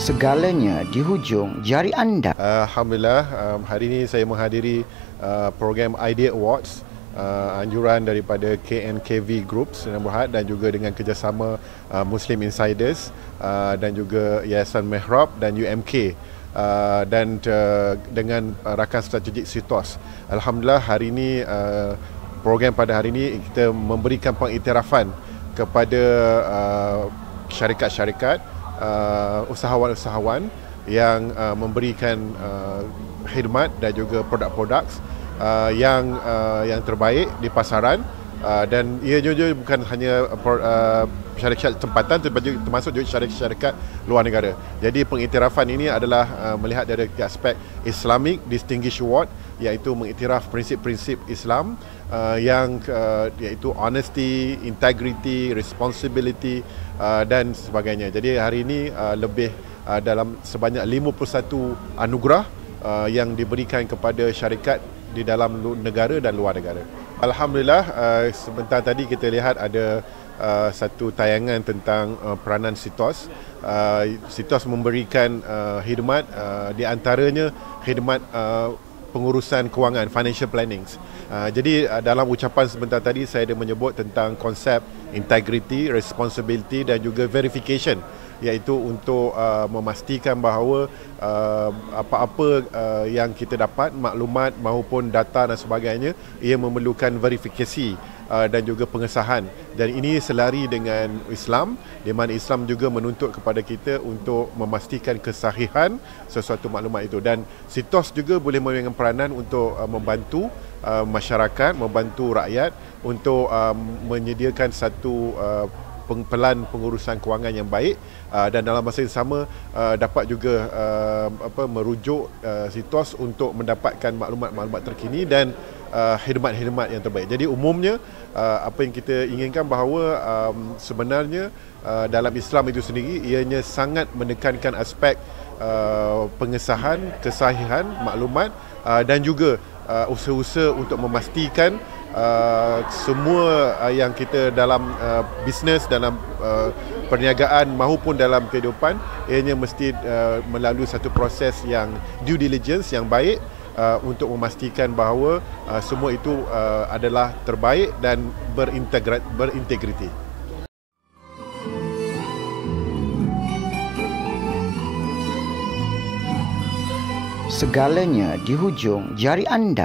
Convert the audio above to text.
Segalanya di hujung jari anda. Alhamdulillah, hari ini saya menghadiri program Idea Awards, anjuran daripada KNKV Group Sdn Bhd dan juga dengan kerjasama Muslim Insiders dan juga Yayasan Mihrab dan UMK dan dengan rakan strategik SITOS. Alhamdulillah, hari ini program pada hari ini kita memberikan pengiktirafan kepada syarikat-syarikat, usahawan-usahawan yang memberikan khidmat dan juga produk-produk yang terbaik di pasaran, dan ia juga bukan hanya syarikat tempatan termasuk juga syarikat luar negara. Jadi pengiktirafan ini adalah melihat dari aspek Islamic Distinguished Award, iaitu mengiktiraf prinsip-prinsip Islam yang iaitu honesty, integrity, responsibility dan sebagainya. Jadi hari ini lebih dalam sebanyak 51 anugerah yang diberikan kepada syarikat di dalam negara dan luar negara. Alhamdulillah, sebentar tadi kita lihat ada satu tayangan tentang peranan SITOS. SITOS memberikan khidmat, di antaranya khidmat pengurusan kewangan, financial planning. Jadi dalam ucapan sebentar tadi saya ada menyebut tentang konsep integrity, responsibility dan juga verification, iaitu untuk memastikan bahawa apa-apa yang kita dapat, maklumat maupun data dan sebagainya, ia memerlukan verifikasi dan juga pengesahan. Dan ini selari dengan Islam, di mana Islam juga menuntut kepada kita untuk memastikan kesahihan sesuatu maklumat itu. Dan SITOS juga boleh memegang peranan untuk membantu masyarakat, membantu rakyat untuk menyediakan satu pelan pengurusan kewangan yang baik, dan dalam masa yang sama dapat juga merujuk SITOS untuk mendapatkan maklumat-maklumat terkini dan khidmat-khidmat yang terbaik. Jadi umumnya apa yang kita inginkan bahawa sebenarnya dalam Islam itu sendiri ianya sangat menekankan aspek pengesahan, kesahihan maklumat dan juga usaha-usaha untuk memastikan semua yang kita dalam bisnes, dalam perniagaan maupun dalam kehidupan, ianya mesti melalui satu proses yang due diligence yang baik untuk memastikan bahawa semua itu adalah terbaik dan berintegriti. Segalanya di hujung jari anda.